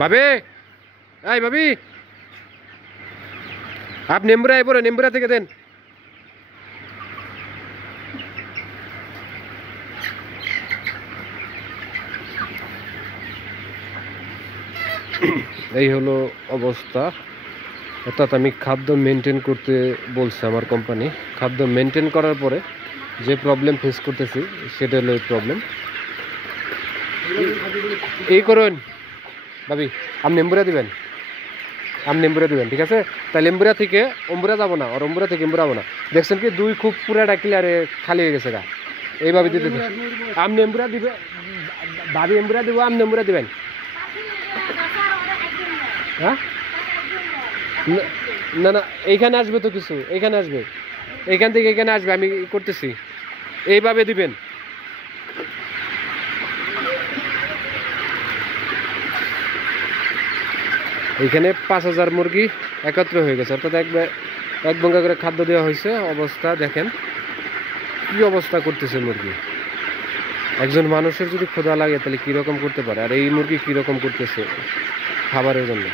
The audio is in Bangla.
ভাবি, এই ভাবি, आप नेम्बुरा है बोलो, नेम्बुरा থেকে দেন। এই হলো অবস্থা। অর্থাৎ আমি খাদ্য মেনটেন করতে বলছে আমার কোম্পানি। খাদ্য মেনটেন করার পরে যে প্রবলেম ফেস করতেছি সেটা হলো এই প্রবলেম। এই করুন ভাবি, আপনি নেম্বুরা দিবেন, আপনি নেম্বুরা দিবেন, ঠিক আছে? তাই লেম্বুরা থেকে অম্বুরা যাবো না, আর অম্বুরা থেকে এম্বুরা যাবো না। দেখছেন কি দুই খুব পুরাটা ক্লিয়ারে খালি হয়ে গেছে গা। এইভাবে দিতে আপনি এম্বুরা দিবে, ভাবি এম্বুরা দিব, আপনি নেম্বুরা দিবেন। হ্যাঁ না না, এইখানে আসবে তো কিছু, এইখানে আসবে, এইখান থেকে এখানে আসবে, আমি করতেছি। এইভাবে দিবেন। এইখানে 5000 মুরগি একত্র হয়ে গেছে, অর্থাৎ এক বঙ্গা করে খাদ্য দেওয়া হয়েছে। অবস্থা দেখেন কি অবস্থা করতেছে মুরগি। একজন মানুষের যদি ক্ষুধা লাগে তাহলে কীরকম করতে পারে, আর এই মুরগি কীরকম করতেছে খাবারের জন্য।